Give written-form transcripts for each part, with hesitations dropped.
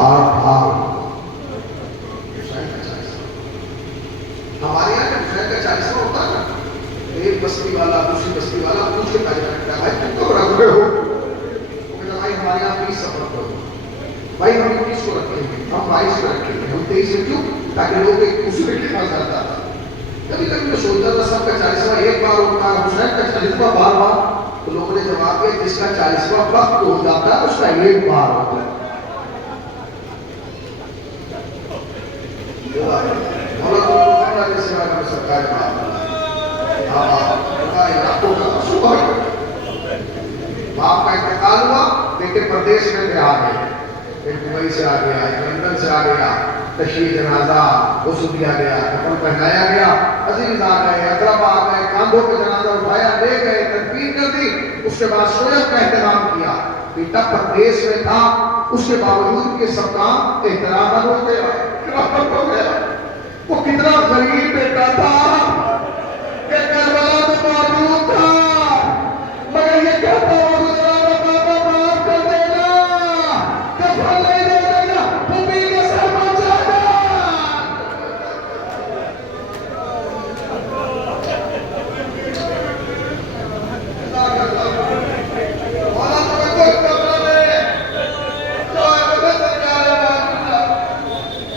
بار بار ہمارے یہاں جب حسین کا 40واں ہوتا ہے نا، ایک بستی والا دوسری بستی والا پوچھ کے تاجر کرتا ہے، بھائی تم تو رکھ رہے ہو؟ وہ کہتا بھائی ہمارے یہاں 20 سفر کرو، بھائی ہم 21 کو رکھیں گے، ہم 22 کو رکھیں گے، ہم 23 سے کیوں؟ تاکہ لوگ ایک دوسرے کے پاس آتا تھا۔ کبھی کبھی میں سوچتا تھا سب کا 40واں ایک بار ہوتا ہے، حسین کا 40واں بار بار، تو لوگوں نے جواب دیا جس کا 40واں وقت ہو جاتا ہے اس کا ایک بار ہوتا ہے۔ باپ کا انتقال ہوا، بیٹے پردیش میں تھے، آ گئے، ایک دبئی سے آ گیا، ایک لندن سے آ گیا، تشریح جنازہ غسل دیا گیا، کفن پہنایا گیا، عزیز آ گئے، اقرب آ گئے، کاندھوں پہ جنازہ اٹھایا، لے گئے، تدفین کر دی۔ اس کے بعد شویب کا اہتمام کیا، بیٹا پردیش میں تھا، اس کے باوجود کہ سب کام احترام ہو گیا، اکرام ہو گیا۔ وہ کتنا غریب بیٹا تھا کہ کربلا میں موجود تھا، مگر یہ کہتا ہوا گزرا نا بابا معاف کر دینا، کفن نہیں دے دینا، پھوپھی کے سر پہنچا دے۔ مولا تمہیں کوئی کمرہ دے، جو ہے بدل سرکارے معاملہ۔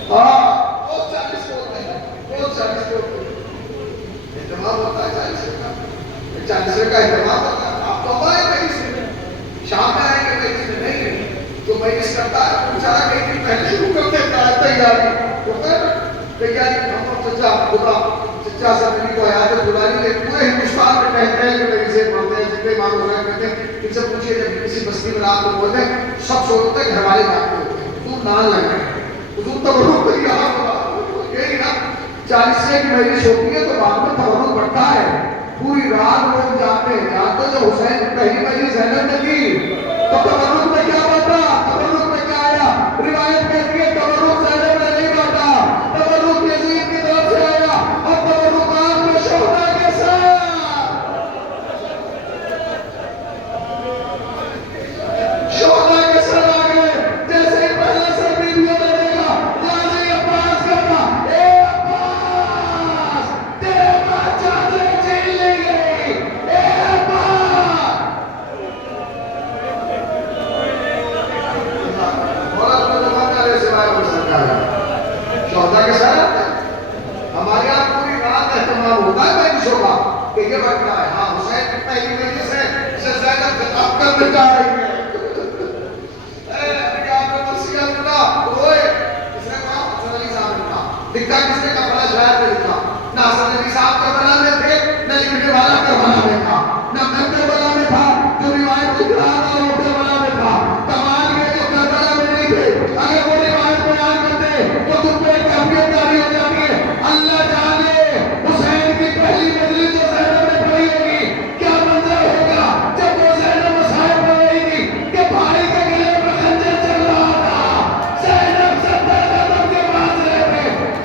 ہاں بہت 40 ہوتے ہیں، بہت 40 ہوتے ہیں، اہتمام ہوتا ہے 40 کا، 40 کا اہتمام ہوتا ہے۔ آپ تو آئے کہیں سے شام میں آئیں گے کہیں سے نہیں، جو مجلس کرتا ہے پوچھا کہیں دن پہلے شروع کرتے ہیں تیاری ہوتا ہے نا، تیاری محمد چچا خدا چچا سے میری کو حیات بلانی نے پورے ہندوستان میں کہتے ہیں کہ میری سے پڑھتے ہیں جتنے امام حسین کہتے ہیں، ان سے پوچھئے جب کسی بستی میں رات کو بولتے ہیں سب سوچتے ہیں گھر والے جاتے ہوتے ہیں، حضور نان لگ رہے ہیں، حضور تبرک تو یہاں ہوگا، یہی نا 40 سے کی مجلس ہوتی ہے تو بعد میں تبرک بڑھتا ہے، پوری رات لوگ جاتے ہیں، جانتے جو حسین پہلی مجلس زینب نے کی تو تبرک میں کیا بتا، تبرک میں کیا آیا؟ روایت کہتی ہے تبرک زینب نے نہیں بتا، تبرک یزید کی طرف سے آیا، اور تبرکات میں شہداء کے ساتھ شہداء کے سر آ گئے، جیسے ہی پہلا سر بیویوں نے دیکھا، غازی عباس کہتا اے عباس تیرے بعد چادریں چھین لی گئی، اے عباس۔ مولا تمہیں دعا کرے سوائے اور سرکار شہداء کے ساتھ آتا ہے۔ ہمارے یہاں پوری رات اہتمام ہوتا ہے مجلسوں کا کہ یہ بٹنا ہے، ہاں حسین کی پہلی مجلس ہے، اسے زینب خطاب کرنے جا رہی ہے، اے نبی آپ نے وصیت کرا، روئے، کس نے کہا؟ حسن علی صاحب نے کہا، لکھا کس نے؟ کفلا شاعر نے لکھا، نہ حسن علی صاحب کربلا میں تھے، نہ لکھنے والا کربلا میں تھا، نہ میں کربلا میں تھا، جو روایت لکھ رہا تھا وہ کربلا میں تھا، کمال یہ جو کربلا میں نہیں تھے، اگر وہ روایت بیان کرتے تو تم پہ ایک کیفیت جاری ہو جاتی ہے، اللہ جانے حسین کی پہلی مجلس جو زینب نے پڑھی ہوگی کیا منظر ہوگا جب وہ زینب مسائل پڑھ رہی تھی کہ بھائی کے گلے میں خنجر چل رہا تھا، زینب 70 قدم کے فاصلے پہ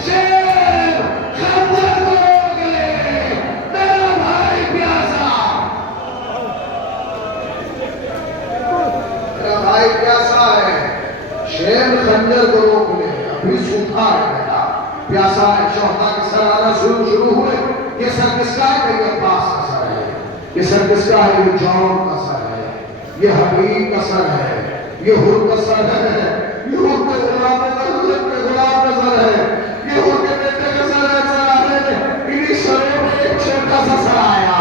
شیر خنجر کو روک لے، میرا بھائی پیاسا، میرا بھائی پیاسا ہے، شیر خنجر کو روک لے، ابھی سوکھا ہے بیٹا، پیاسا ہے۔ شہداء کے سر آنا شروع ہوئے، یہ سر کس کا ہے؟ کہ یہ عباس کا سر ہے، یہ سر کس کا ہے؟ یہ جون کا سر ہے، یہ حبیب کا سر ہے، یہ حر کا سر ہے، یہ حر کے غلام کا سر ہے، یہ حر کے بیٹے کا سر ہے۔ سر آنے انہی سروں میں ایک چھوٹا سا سر آیا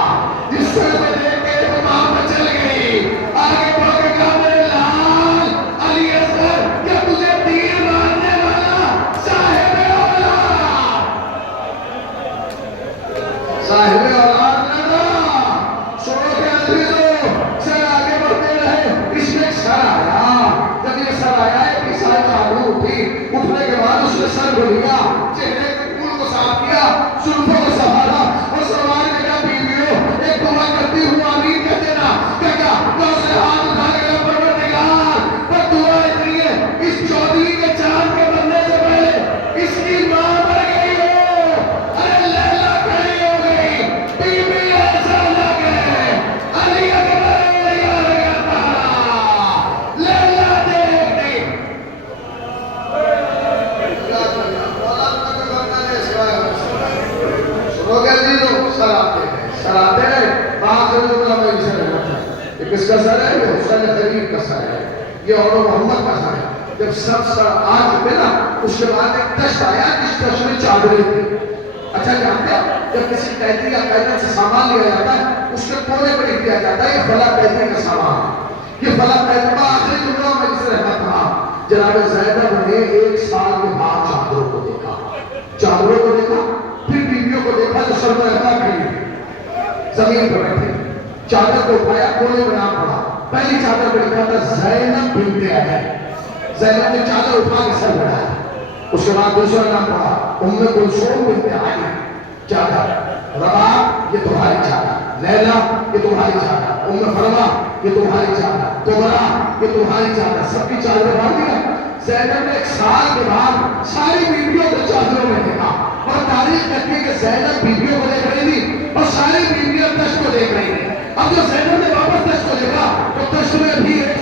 جس سر میں دیکھ کے امام چل گئی، آگے بڑھ کے کہا میرے لال علی اصغر کیا تجھے تیر مارنے والا صاحب اولاد، صاحب اولاد لگا۔ سنو کہ عزیزو سر آگے بڑھتے رہے، اس میں ایک سر آیا، جب یہ سر آیا ایک عیسائی خاتون اٹھی، اٹھنے کے بعد اس نے سر کو لیا، چہرے کے پھول کو صاف کیا، زلفوں کو سنبھالا اور سوال نے کہا بیویو ایک دعا کرتی ہوں آمین کہہ دینا، کہا تو اس نے ہاتھ اٹھا کے کہا پروردگار پر دعا اتنی ہے اس چودھری کے چاند کے بننے سے پہلے اس کی ماں مر گئی ہو، ارے لیلا کھڑی ہو گئی، بی بی ایسا لگے علی اکبر، یا رگا لیلا دیکھ دی۔ کس کا سر ہے؟ یہ حسین خلیل کا سر ہے، یہ اور محمد کا سر ہے۔ جب سب سر آ چکے نا، اس کے بعد ایک دشت آیا، جس دشت میں چادریں تھی۔ اچھا جانتے ہو جب کسی قیدی یا قیدی سے سامان لیا جاتا ہے، اس کے کونے پہ لکھ دیا جاتا ہے یہ فلاں قیدی کا سامان، یہ فلاں قیدی کا آخری جملہ میں جس رحمت تھا۔ جناب زینب نے 1 سال کے بعد چادروں کو دیکھا، چادروں کو دیکھا، پھر بیویوں کو دیکھا جو سر میں رہنا کھڑی زمین پر بیٹھے، چادر کو اٹھایا، کونے میں نام پڑا، پہلی چادر پہ لکھا تھا زینب بنت علی۔ زینب نے چادر اٹھا کے سر بڑھایا، اس کے بعد دوسرا نام پڑا ام کلثوم بنت علی، چادر رباب یہ تمہاری چادر، لیلا یہ تمہاری چادر، ام فرما یہ تمہاری چادر، قمرا یہ تمہاری چادر، سب کی چادریں باندھ دیا۔ زینب نے 1 سال کے بعد ساری بیویوں کو چادروں میں دیکھا، اور تاریخ کہتی ہے کہ زینب بیویوں کو دیکھ رہی تھی اور ساری بیویاں دشت کو دیکھ رہی تھی۔ اب جو زینب نے واپس دشت کو دیکھا تو دشت میں بھی ایک